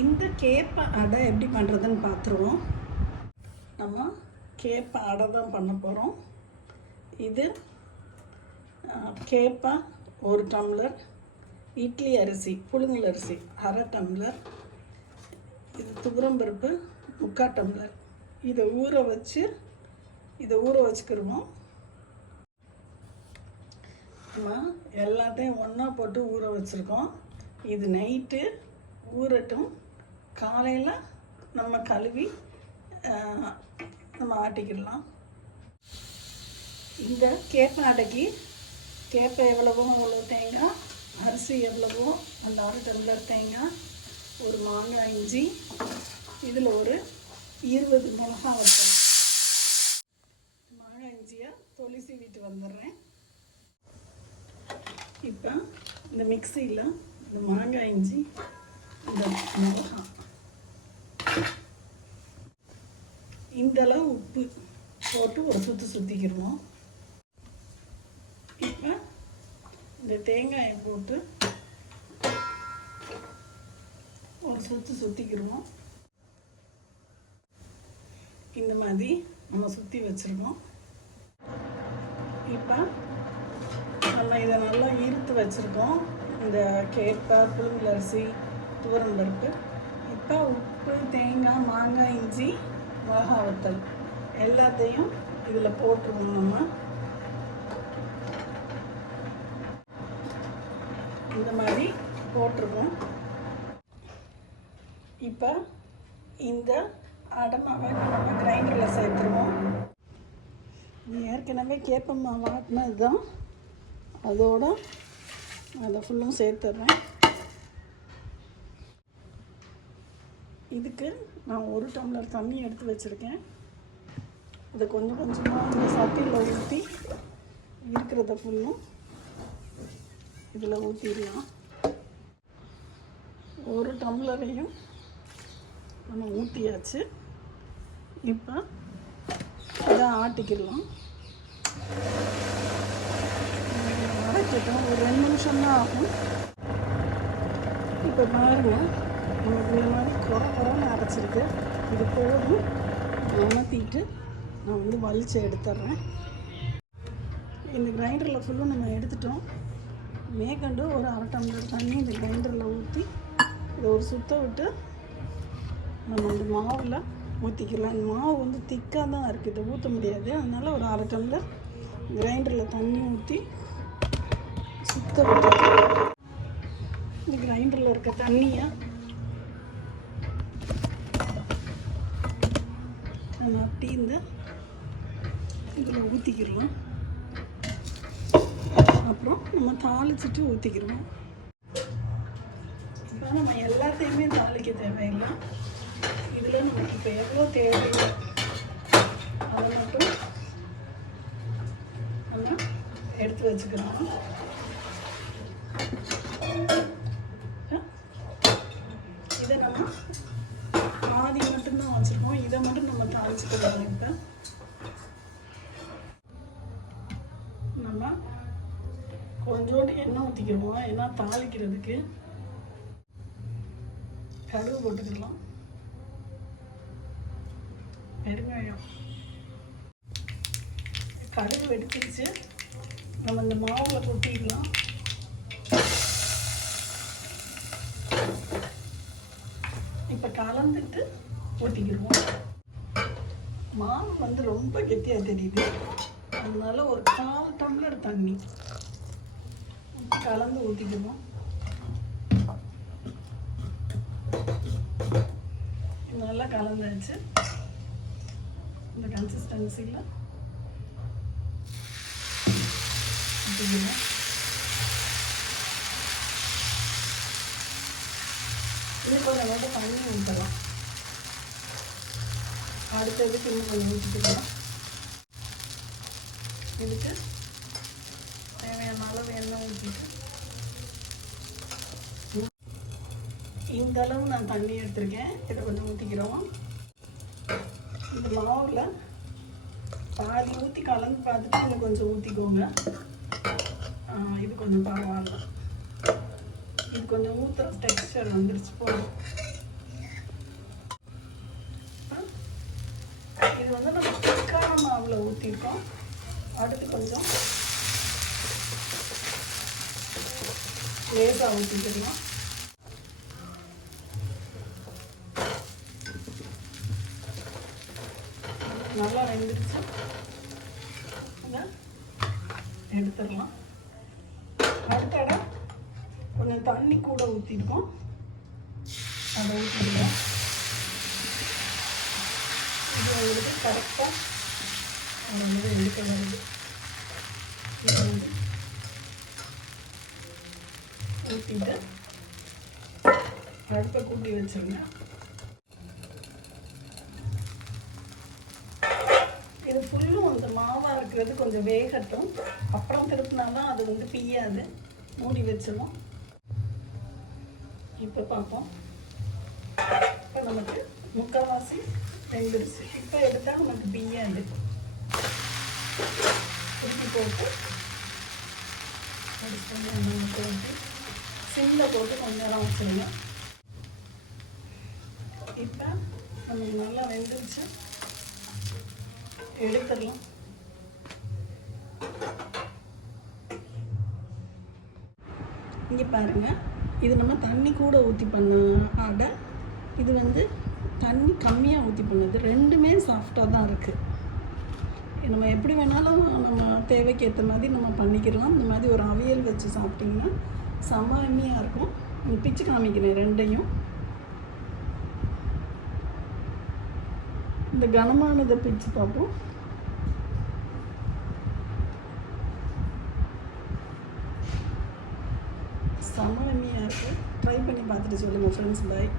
இந்த கேப்பை அடை எப்படி பண்ணுறதுன்னு பார்த்துருவோம். நம்ம கேப்பை அடை தான் பண்ண போகிறோம். இது கேப்பை 1 டம்ளர், இட்லி அரிசி புழுங்கல் அரிசி 1/2 டம்ளர், இது துவரம்பருப்பு 3/4 டம்ளர். இதை ஊற வச்சுக்கிடுவோம். நம்ம எல்லாத்தையும் ஒன்றா போட்டு ஊற வச்சுருக்கோம். இது நைட்டு ஊறட்டும். காலையில் நம்ம கழுவி நம்ம ஆட்டிக்கிடலாம். இந்த கேப்பை அடைக்கு கேப்பை எவ்வளவோ அவ்வளோ தேங்காய், அரிசி எவ்வளவோ அந்த 1/2 டம்ளர் தேங்காய், ஒரு மாங்காய் இஞ்சி, இதில் ஒரு 20 மிளகா வத்தல். மாங்காய் இஞ்சியை தொளி சீவிட்டு வந்துடுறேன். இப்போ இந்த மிக்சியில் இந்த மாங்காய் இஞ்சி, இந்த மிளகா, இந்தளவு உப்பு போட்டு ஒரு சுற்றிக்கிறோம். இப்போ இந்த தேங்காயை போட்டு ஒரு சுற்றிக்கிறோம். இந்த மாதிரி நம்ம சுற்றி வச்சுருக்கோம். இப்போ நம்ம இதை நல்லா ஈர்த்து வச்சுருக்கோம். இந்த கேப்பை, புழுங்கல் அரிசி, துவரம்பருப்பு. இப்போ உப்பு, தேங்காய், மாங்காய் இஞ்சி, மிளகா வத்தல் எல்லாத்தையும் இதில் போட்டுருவோம். நம்ம இந்த மாதிரி போட்டுருவோம். இப்போ இந்த அடை மாவை நம்ம கிரைண்டரில் சேர்த்துருவோம். ஏற்கனவே கேப்பை மாவு ஆட்டினது தான், அதோடு அதை ஃபுல்லும் சேர்த்துட்றேன். இதுக்கு நான் 1 டம்ளர் தண்ணி எடுத்து வச்சுருக்கேன். இதை கொஞ்சம் கொஞ்சமாக இந்த சட்டியில் ஊற்றி இருக்கிறத ஃபுல்லும் இதில் ஊற்றிடலாம். 1 டம்ளரையும் நம்ம ஊற்றியாச்சு. இப்போ இதை ஆட்டிக்கிடலாம். அரைச்சிட்டோம், ஒரு 2 நிமிஷம்தான் ஆகும். இப்போ பாருங்கள், நமக்கு இந்த மாதிரி குறன்னு அரைச்சிருக்கு. இது போதும். அமர்த்திட்டு நான் வலிச்சு எடுத்துட்றேன். இந்த கிரைண்டரில் ஃபுல்லும் நம்ம எடுத்துட்டோம். மேற்கொண்டு ஒரு 1/2 டம்ளர் தண்ணி இந்த கிரைண்டரில் ஊற்றி இதை ஒரு சுத்த விட்டு நம்ம இந்த மாவில் ஊற்றிக்கலாம். இந்த மாவு திக்காக தான் இருக்குது, இதை ஊற்ற முடியாது. அதனால் ஒரு 1/2 டம்ளர் கிரைண்டரில் தண்ணி ஊற்றி சுத்த விட்டு இந்த கிரைண்டரில் இருக்க தண்ணியை நம்ம அப்படி இதில் ஊற்றிக்கிறோம். அப்புறம் நம்ம தாளிச்சிட்டு ஊற்றிக்கிறோம். இப்போ நம்ம எல்லாத்தையுமே தாளிக்க தேவையில்லை. இதில் நமக்கு இப்போ எவ்வளோ தேவையில்லை அதை மட்டும் நம்ம எடுத்து வச்சுக்கிறோம். இதை நம்ம பாதி மட்டும்தான் வச்சுருக்கோம். இதை மட்டும் நம்ம தாளிச்சுக்கிறோம். இப்போ நம்ம கொஞ்சோண்டு எண்ணெய் ஊற்றிக்கிறோம். ஏன்னா தாளிக்கிறதுக்கு கடுகு போட்டுக்கலாம், பெருங்காயம். கடுகு வெடிச்சிருச்சு, நம்ம இந்த மாவில் கொட்டிடலாம். இப்போ கலந்துட்டு ஊற்றிக்கிடுவோம். மாவு ரொம்ப கெட்டியாக தெரியுது, அதனால ஒரு 1/4 டம்ளர் தண்ணி கலந்து ஊற்றிக்கணும். நல்லா கலந்தாச்சு. இந்த கன்சிஸ்டன்சியில் ஊற்றிக்கணும். இது கொஞ்சம் மட்டும் தண்ணி ஊற்றலாம். அடுத்ததுக்கு இன்னும் கொஞ்சம் ஊற்றிக்கலாம். இதுக்கு தேவையான அளவு எண்ணெய் ஊற்றிட்டு இந்த அளவு நான் தண்ணி எடுத்திருக்கேன். இதை கொஞ்சம் ஊற்றிக்கிறோம். இந்த மாவில் பாதி ஊற்றி கலந்து பார்த்துட்டு இன்னும் கொஞ்சம் ஊற்றிக்கோங்க. இது கொஞ்சம் பரவாயில்ல. இது கொஞ்சம் ஊற்றுற டெக்ஸ்சர் வந்துருச்சு போதும். ஊற்றிருக்கோம். அடுத்து கொஞ்சம் லேசாக ஊற்றிக்கலாம். நல்லா வெந்துருச்சு, எடுத்துடலாம். அடுத்த இடம் கொஞ்சம் தண்ணி கூட ஊற்றிருக்கோம், அதை ஊற்றிடுவோம். இது உங்களுக்கு கரெக்டாக ஓரளவு எடுக்க வருது. இதை வந்து ஊற்றிட்டு அடுப்பை கூட்டி வச்சுருங்க. இது ஃபுல்லும் அந்த மாவாக இருக்கிறது கொஞ்சம் வேகட்டும், அப்புறம் திருப்பினாலும் அது வந்து பிய்யாது. மூடி வச்சிடலாம். இப்போ பார்ப்போம். இப்போ நமக்கு முக்கால்வாசி வெந்துருச்சு. இப்போ எடுத்தால் நமக்கு பிய்யாது. திருப்பி போட்டு போட்டு சிம்மில் போட்டு கொஞ்ச நேரம் வச்சுருங்க. இப்போ நமக்கு நல்லா வெந்துருச்சு, எடுத்துடலாம். இங்கே பாருங்கள், இது நம்ம தண்ணி கூட ஊற்றி பண்ண ஆடை, இது வந்து தண்ணி கம்மியாக ஊற்றி பண்ணது. ரெண்டுமே சாஃப்டாக தான் இருக்குது. நம்ம எப்படி வேணாலும் நம்ம தேவைக்கு ஏற்ற மாதிரி நம்ம பண்ணிக்கலாம். இந்த மாதிரி ஒரு அவியல் வச்சு சாப்பிட்டிங்கன்னா செம்ம எம்மியாக இருக்கும். பிச்சு காமிக்கிறேன் ரெண்டையும். இந்த கனமானதை பிச்சு பார்ப்போம். செம்ம எம்மியாக இருக்குது. ட்ரை பண்ணி பார்த்துட்டு சொல்லுங்கள் ஃப்ரெண்ட்ஸ். பாய்.